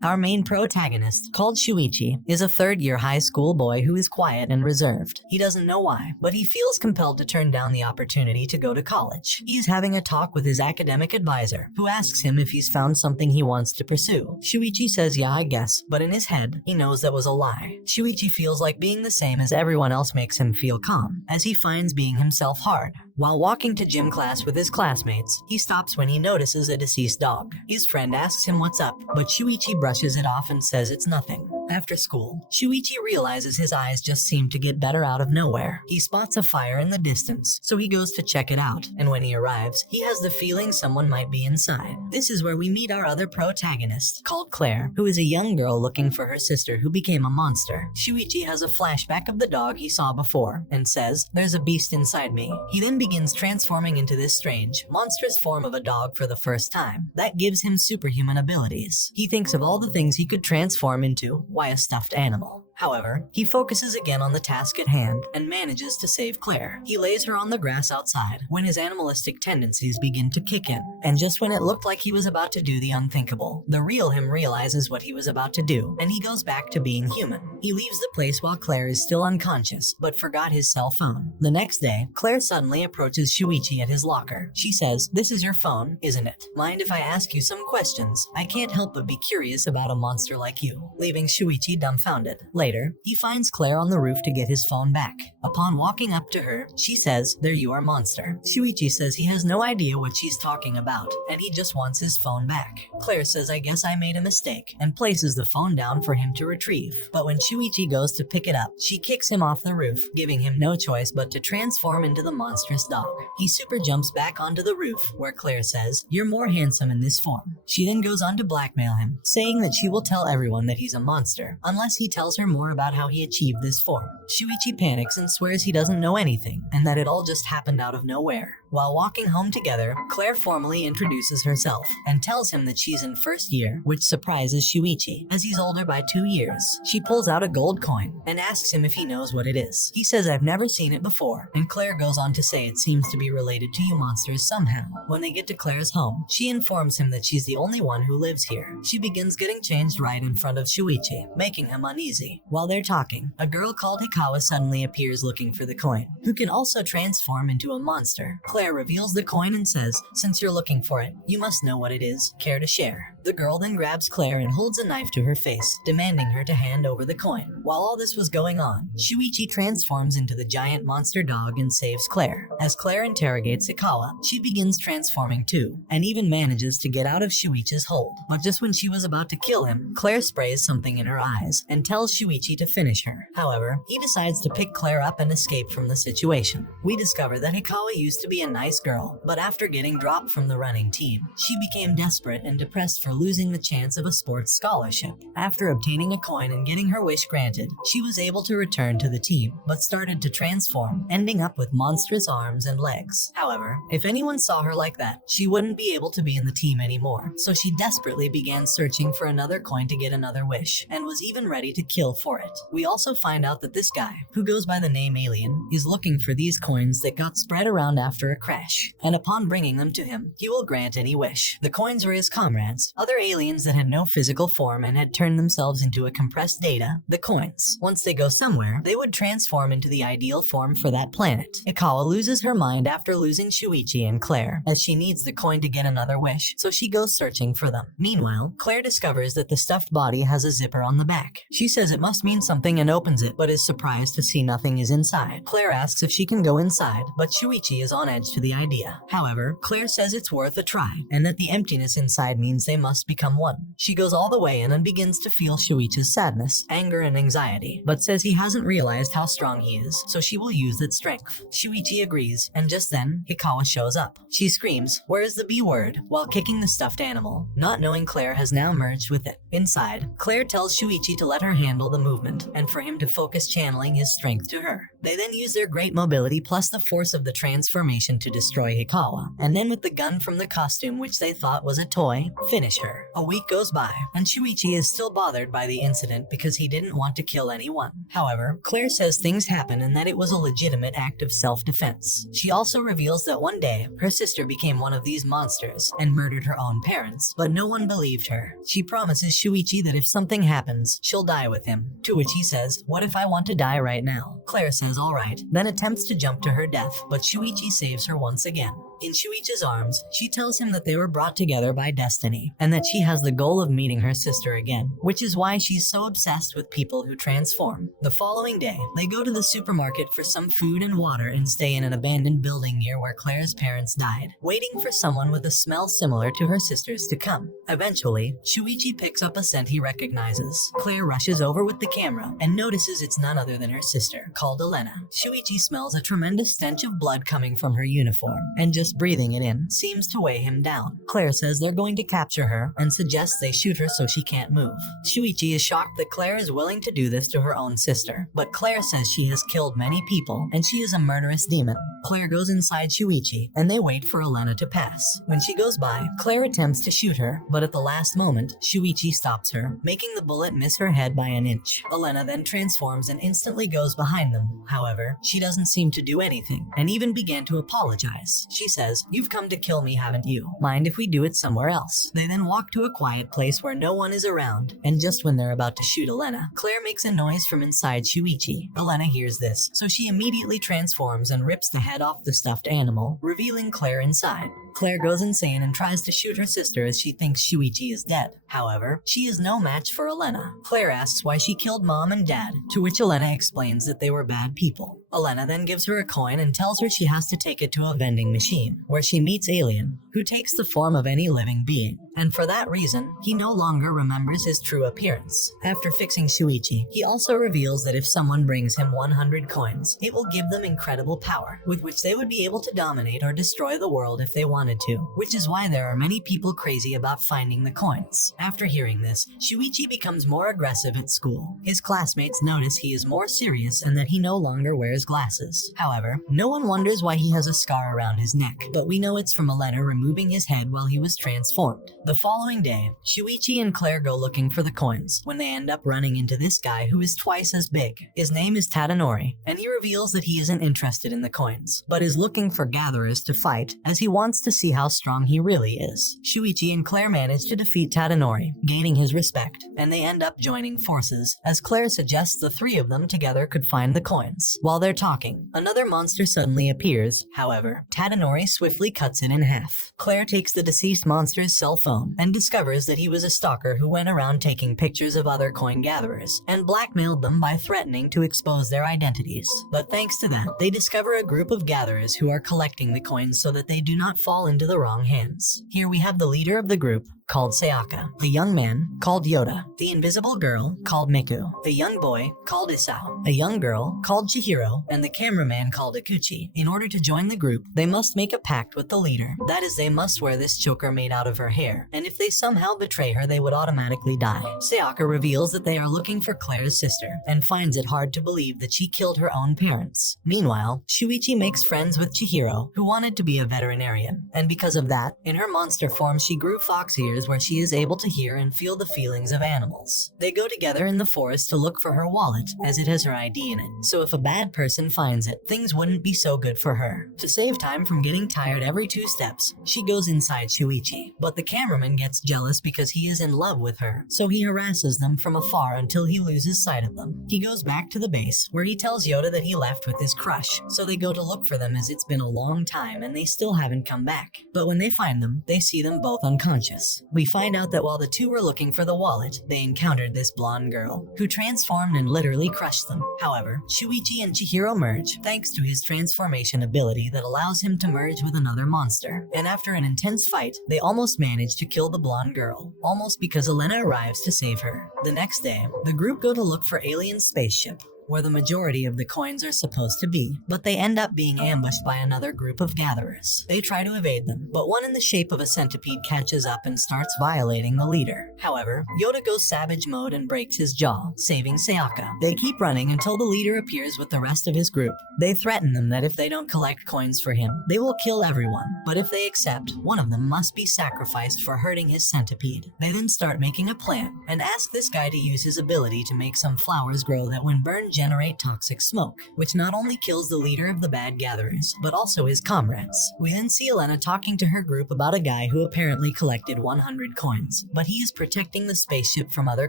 Our main protagonist, called Shuichi, is a third-year high school boy who is quiet and reserved. He doesn't know why, but he feels compelled to turn down the opportunity to go to college. He's having a talk with his academic advisor, who asks him if he's found something he wants to pursue. Shuichi says yeah, I guess, but in his head, he knows that was a lie. Shuichi feels like being the same as everyone else makes him feel calm, as he finds being himself hard. While walking to gym class with his classmates, he stops when he notices a deceased dog. His friend asks him what's up, but Shuichi brushes it off and says it's nothing. After school, Shuichi realizes his eyes just seem to get better out of nowhere. He spots a fire in the distance, so he goes to check it out, and when he arrives, he has the feeling someone might be inside. This is where we meet our other protagonist, called Claire, who is a young girl looking for her sister who became a monster. Shuichi has a flashback of the dog he saw before, and says, "There's a beast inside me." He then begins transforming into this strange, monstrous form of a dog for the first time. That gives him superhuman abilities. He thinks of all the things he could transform into. Why a stuffed animal? However, he focuses again on the task at hand and manages to save Claire. He lays her on the grass outside when his animalistic tendencies begin to kick in. And just when it looked like he was about to do the unthinkable, the real him realizes what he was about to do, and he goes back to being human. He leaves the place while Claire is still unconscious, but forgot his cell phone. The next day, Claire suddenly approaches Shuichi at his locker. She says, "This is your phone, isn't it? Mind if I ask you some questions? I can't help but be curious about a monster like you," leaving Shuichi dumbfounded. Later, he finds Claire on the roof to get his phone back. Upon walking up to her, she says, "There you are, monster." Shuichi says he has no idea what she's talking about, and he just wants his phone back. Claire says, "I guess I made a mistake," and places the phone down for him to retrieve. But when Shuichi goes to pick it up, she kicks him off the roof, giving him no choice but to transform into the monstrous dog. He super jumps back onto the roof, where Claire says, "You're more handsome in this form." She then goes on to blackmail him, saying that she will tell everyone that he's a monster, unless he tells her more about how he achieved this form. Shuichi panics and swears he doesn't know anything, and that it all just happened out of nowhere. While walking home together, Claire formally introduces herself and tells him that she's in first year, which surprises Shuichi, as he's older by 2 years. She pulls out a gold coin and asks him if he knows what it is. He says, "I've never seen it before," and Claire goes on to say it seems to be related to you monsters somehow. When they get to Claire's home, she informs him that she's the only one who lives here. She begins getting changed right in front of Shuichi, making him uneasy. While they're talking, a girl called Hikawa suddenly appears looking for the coin, who can also transform into a monster. Claire reveals the coin and says, "Since you're looking for it, you must know what it is. Care to share?" The girl then grabs Claire and holds a knife to her face, demanding her to hand over the coin. While all this was going on, Shuichi transforms into the giant monster dog and saves Claire. As Claire interrogates Hikawa, she begins transforming too, and even manages to get out of Shuichi's hold. But just when she was about to kill him, Claire sprays something in her eyes and tells Shuichi to finish her. However, he decides to pick Claire up and escape from the situation. We discover that Hikawa used to be a nice girl, but after getting dropped from the running team, she became desperate and depressed for losing the chance of a sports scholarship. After obtaining a coin and getting her wish granted, she was able to return to the team, but started to transform, ending up with monstrous arms and legs. However, if anyone saw her like that, she wouldn't be able to be in the team anymore, so she desperately began searching for another coin to get another wish, and was even ready to kill for it. We also find out that this guy, who goes by the name Alien, is looking for these coins that got spread around after a crash, and upon bringing them to him, he will grant any wish. The coins were his comrades, other aliens that had no physical form and had turned themselves into a compressed data, the coins. Once they go somewhere, they would transform into the ideal form for that planet. Hikawa loses her mind after losing Shuichi and Claire, as she needs the coin to get another wish, so she goes searching for them. Meanwhile, Claire discovers that the stuffed body has a zipper on the back. She says it must mean something and opens it, but is surprised to see nothing is inside. Claire asks if she can go inside, but Shuichi is on edge to the idea. However, Claire says it's worth a try, and that the emptiness inside means they must become one. She goes all the way in and begins to feel Shuichi's sadness, anger, and anxiety, but says he hasn't realized how strong he is, so she will use that strength. Shuichi agrees, and just then, Hikawa shows up. She screams, "Where is the B word?" while kicking the stuffed animal, not knowing Claire has now merged with it. Inside, Claire tells Shuichi to let her handle the movement, and for him to focus channeling his strength to her. They then use their great mobility plus the force of the transformation to destroy Hikawa, and then with the gun from the costume which they thought was a toy, finish her. A week goes by, and Shuichi is still bothered by the incident because he didn't want to kill anyone. However, Claire says things happen and that it was a legitimate act of self-defense. She also reveals that one day, her sister became one of these monsters and murdered her own parents, but no one believed her. She promises Shuichi that if something happens, she'll die with him, to which he says, "What if I want to die right now?" Claire says alright, then attempts to jump to her death, but Shuichi saves her once again. In Shuichi's arms, she tells him that they were brought together by destiny, and that she has the goal of meeting her sister again, which is why she's so obsessed with people who transform. The following day, they go to the supermarket for some food and water and stay in an abandoned building near where Claire's parents died, waiting for someone with a smell similar to her sister's to come. Eventually, Shuichi picks up a scent he recognizes. Claire rushes over with the camera and notices it's none other than her sister, called Elena. Shuichi smells a tremendous stench of blood coming from her uniform, and just breathing it in seems to weigh him down. Claire says they're going to capture her and suggests they shoot her so she can't move. Shuichi is shocked that Claire is willing to do this to her own sister, but Claire says she has killed many people and she is a murderous demon. Claire goes inside Shuichi and they wait for Elena to pass. When she goes by, Claire attempts to shoot her, but at the last moment, Shuichi stops her, making the bullet miss her head by an inch. Elena then transforms and instantly goes behind them. However, she doesn't seem to do anything and even began to apologize. She says, "You've come to kill me, haven't you? Mind if we do it somewhere else?" They then walk to a quiet place where no one is around, and just when they're about to shoot Elena, Claire makes a noise from inside Shuichi. Elena hears this, so she immediately transforms and rips the head off the stuffed animal, revealing Claire inside. Claire goes insane and tries to shoot her sister as she thinks Shuichi is dead. However, she is no match for Elena. Claire asks why she killed mom and dad, to which Elena explains that they were bad people. Elena then gives her a coin and tells her she has to take it to a vending machine, where she meets Alien, who takes the form of any living being, and for that reason, he no longer remembers his true appearance. After fixing Shuichi, he also reveals that if someone brings him 100 coins, it will give them incredible power, with which they would be able to dominate or destroy the world if they wanted to, which is why there are many people crazy about finding the coins. After hearing this, Shuichi becomes more aggressive at school. His classmates notice he is more serious and that he no longer wears glasses. However, no one wonders why he has a scar around his neck, but we know it's from Elena removing his head while he was transformed. The following day, Shuichi and Claire go looking for the coins, when they end up running into this guy who is twice as big. His name is Tadanori, and he reveals that he isn't interested in the coins, but is looking for gatherers to fight, as he wants to see how strong he really is. Shuichi and Claire manage to defeat Tadanori, gaining his respect, and they end up joining forces, as Claire suggests the three of them together could find the coins. While they're talking, another monster suddenly appears. However, Tadanori swiftly cuts it in half. Claire takes the deceased monster's cell phone and discovers that he was a stalker who went around taking pictures of other coin gatherers and blackmailed them by threatening to expose their identities. But thanks to that, they discover a group of gatherers who are collecting the coins so that they do not fall into the wrong hands. Here we have the leader of the group, called Sayaka, the young man, called Yoda, the invisible girl, called Miku, the young boy, called Isao, a young girl, called Chihiro, and the cameraman, called Ikuchi. In order to join the group, they must make a pact with the leader. That is, they must wear this choker made out of her hair, and if they somehow betray her, they would automatically die. Sayaka reveals that they are looking for Claire's sister, and finds it hard to believe that she killed her own parents. Meanwhile, Shuichi makes friends with Chihiro, who wanted to be a veterinarian, and because of that, in her monster form she grew fox ears where she is able to hear and feel the feelings of animals. They go together in the forest to look for her wallet, as it has her ID in it, so if a bad person finds it, things wouldn't be so good for her. To save time from getting tired every 2 steps, she goes inside Shuichi, but the cameraman gets jealous because he is in love with her, so he harasses them from afar until he loses sight of them. He goes back to the base, where he tells Yoda that he left with his crush, so they go to look for them as it's been a long time and they still haven't come back. But when they find them, they see them both unconscious. We find out that while the two were looking for the wallet, they encountered this blonde girl, who transformed and literally crushed them. However, Shuichi and Chihiro merge, thanks to his transformation ability that allows him to merge with another monster. And after an intense fight, they almost manage to kill the blonde girl, almost because Elena arrives to save her. The next day, the group go to look for Alien's spaceship. where the majority of the coins are supposed to be, but they end up being ambushed by another group of gatherers. They try to evade them, but one in the shape of a centipede catches up and starts violating the leader. However, Yoda goes savage mode and breaks his jaw, saving Sayaka. They keep running until the leader appears with the rest of his group. They threaten them that if they don't collect coins for him, they will kill everyone, but if they accept, one of them must be sacrificed for hurting his centipede. They then start making a plan and ask this guy to use his ability to make some flowers grow that when burned generate toxic smoke, which not only kills the leader of the bad gatherers, but also his comrades. We then see Elena talking to her group about a guy who apparently collected 100 coins, but he is protecting the spaceship from other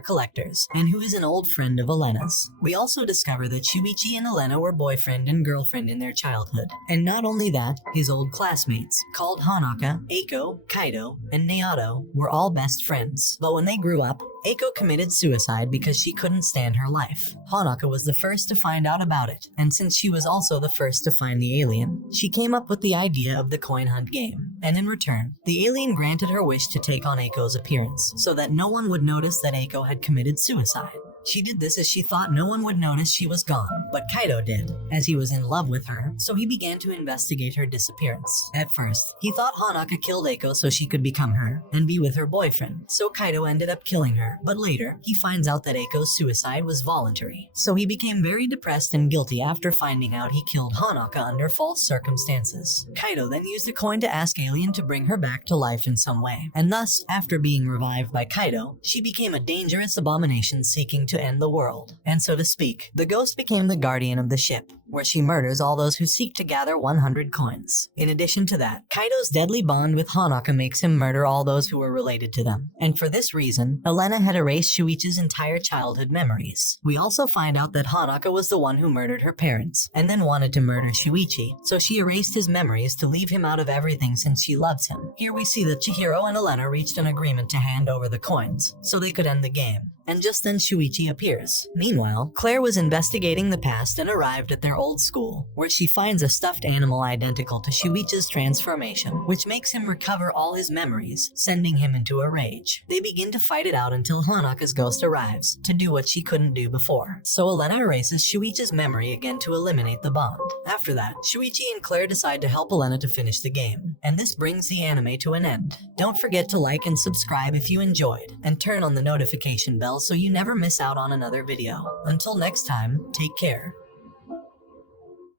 collectors, and who is an old friend of Elena's. We also discover that Shuichi and Elena were boyfriend and girlfriend in their childhood. And not only that, his old classmates, called Hanaka, Eiko, Kaido, and Naoto, were all best friends. But when they grew up, Eiko committed suicide because she couldn't stand her life. Hanaka was the first to find out about it, and since she was also the first to find the alien, she came up with the idea of the coin hunt game. And in return, the alien granted her wish to take on Eiko's appearance, so that no one would notice that Eiko had committed suicide. She did this as she thought no one would notice she was gone, but Kaido did, as he was in love with her, so he began to investigate her disappearance. At first, he thought Hanaka killed Eiko so she could become her and be with her boyfriend, so Kaido ended up killing her, but later, he finds out that Eiko's suicide was voluntary, so he became very depressed and guilty after finding out he killed Hanaka under false circumstances. Kaido then used a coin to ask Alien to bring her back to life in some way, and thus, after being revived by Kaido, she became a dangerous abomination seeking to end the world. And so to speak, the ghost became the guardian of the ship, where she murders all those who seek to gather 100 coins. In addition to that, Kaido's deadly bond with Hanaka makes him murder all those who were related to them. And for this reason, Elena had erased Shuichi's entire childhood memories. We also find out that Hanaka was the one who murdered her parents, and then wanted to murder Shuichi, so she erased his memories to leave him out of everything since she loves him. Here we see that Chihiro and Elena reached an agreement to hand over the coins, so they could end the game. And just then Shuichi appears. Meanwhile, Claire was investigating the past and arrived at their old school, where she finds a stuffed animal identical to Shuichi's transformation, which makes him recover all his memories, sending him into a rage. They begin to fight it out until Hanaka's ghost arrives, to do what she couldn't do before. So Elena erases Shuichi's memory again to eliminate the bond. After that, Shuichi and Claire decide to help Elena to finish the game, and this brings the anime to an end. Don't forget to like and subscribe if you enjoyed, and turn on the notification bell so you never miss out on another video. Until next time, take care.